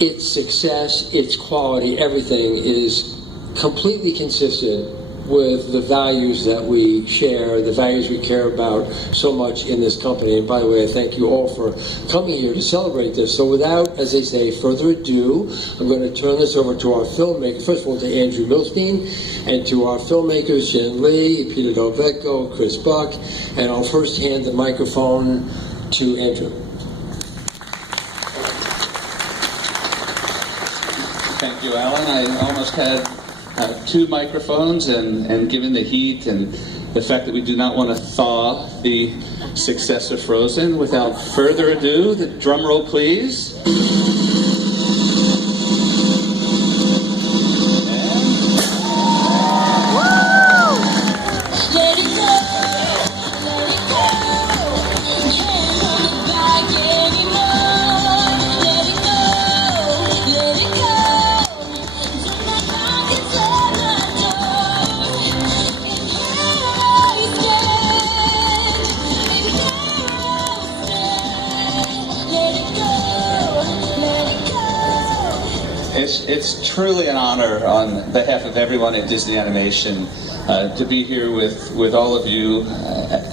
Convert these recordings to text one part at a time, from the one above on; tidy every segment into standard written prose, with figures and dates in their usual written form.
its success, its quality, everything is completely consistent with the values that we share, the values we care about so much in this company. And by the way, I thank you all for coming here to celebrate this. So without, as they say, further ado, I'm going to turn this over to our filmmaker. First of all, to Andrew Millstein, and to our filmmakers, Jen Lee, Peter Del Vecho, Chris Buck, and I'll first hand the microphone to Andrew. Thank you, Alan. I almost had two microphones, and given the heat and the fact that we do not want to thaw the success of Frozen, without further ado, the drum roll, please. It's truly an honor on behalf of everyone at Disney Animation to be here with all of you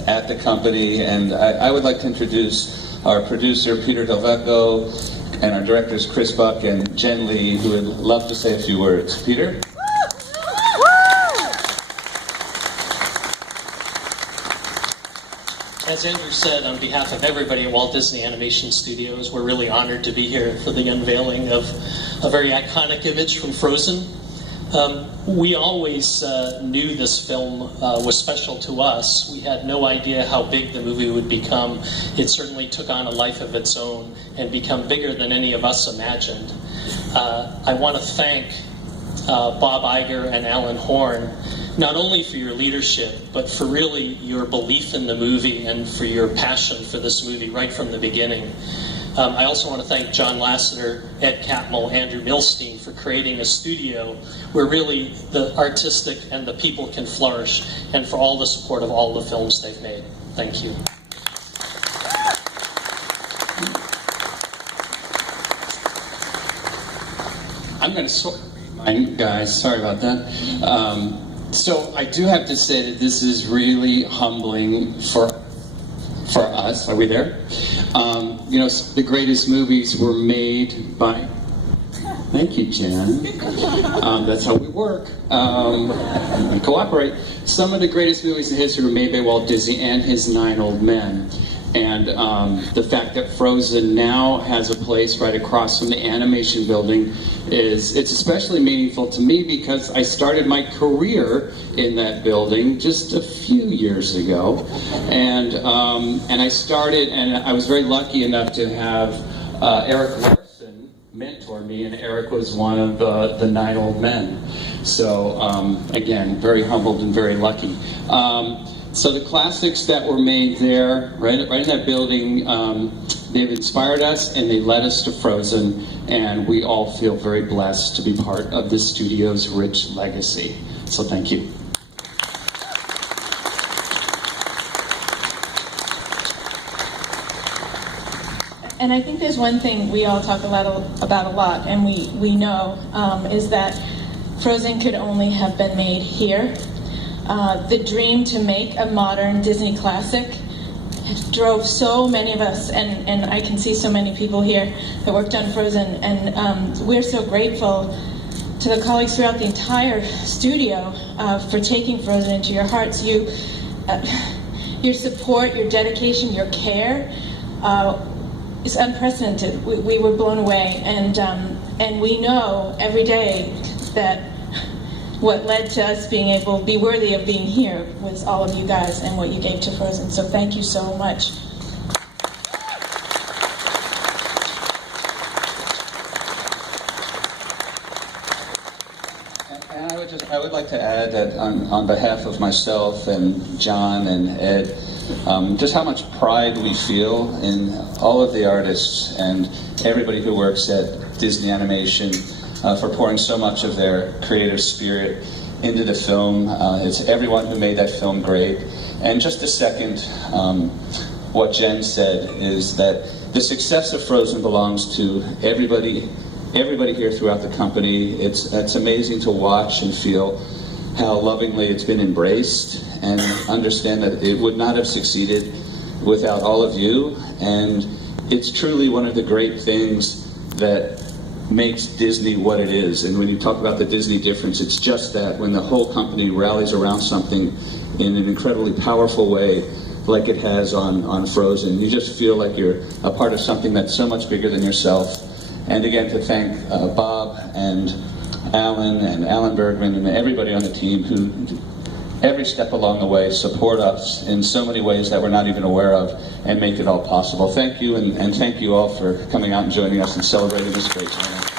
at the company. And I would like to introduce our producer, Peter Del Vecho, and our directors, Chris Buck and Jen Lee, who would love to say a few words. Peter? As Andrew said, on behalf of everybody at Walt Disney Animation Studios, we're really honored to be here for the unveiling of a very iconic image from Frozen. We always knew this film was special to us. We had no idea how big the movie would become. It certainly took on a life of its own and become bigger than any of us imagined. I want to thank Bob Iger and Alan Horn, not only for your leadership, but for really your belief in the movie and for your passion for this movie right from the beginning. I also want to thank John Lasseter, Ed Catmull, Andrew Millstein for creating a studio where really the artistic and the people can flourish, and for all the support of all the films they've made. Thank you. I'm going to sort mine, guys. Sorry about that. So I do have to say that this is really humbling for us. Are we there? You know, the greatest movies were made by... Thank you, Jen. That's how we work. We cooperate. Some of the greatest movies in history were made by Walt Disney and his 9 old men. And the fact that Frozen now has a place right across from the animation building it's especially meaningful to me because I started my career in that building just a few years ago. And I started, and I was very lucky enough to have Eric Larson mentor me, and Eric was one of the 9 old men. So again, very humbled and very lucky. So the classics that were made there, right in that building, they've inspired us and they led us to Frozen, and we all feel very blessed to be part of this studio's rich legacy. So thank you. And I think there's one thing we all talk about a lot, and we know, is that Frozen could only have been made here. The dream to make a modern Disney classic drove so many of us, and I can see so many people here that worked on Frozen, and we're so grateful to the colleagues throughout the entire studio for taking Frozen into your hearts. Your support, your dedication, your care is unprecedented. We were blown away, and we know every day that what led to us being able to be worthy of being here was all of you guys and what you gave to Frozen. So thank you so much. And I would like to add that on behalf of myself and John and Ed, just how much pride we feel in all of the artists and everybody who works at Disney Animation for pouring so much of their creative spirit into the film. It's everyone who made that film great. And just a second, what Jen said is that the success of Frozen belongs to everybody everybody here throughout the company. It's amazing to watch and feel how lovingly it's been embraced, and understand that it would not have succeeded without all of you. And it's truly one of the great things that makes Disney what it is. And when you talk about the Disney difference, it's just that when the whole company rallies around something in an incredibly powerful way, like it has on Frozen, you just feel like you're a part of something that's so much bigger than yourself. And again, to thank Bob and Alan Bergman and everybody on the team who every step along the way support us in so many ways that we're not even aware of and make it all possible. Thank you, and thank you all for coming out and joining us and celebrating this great moment.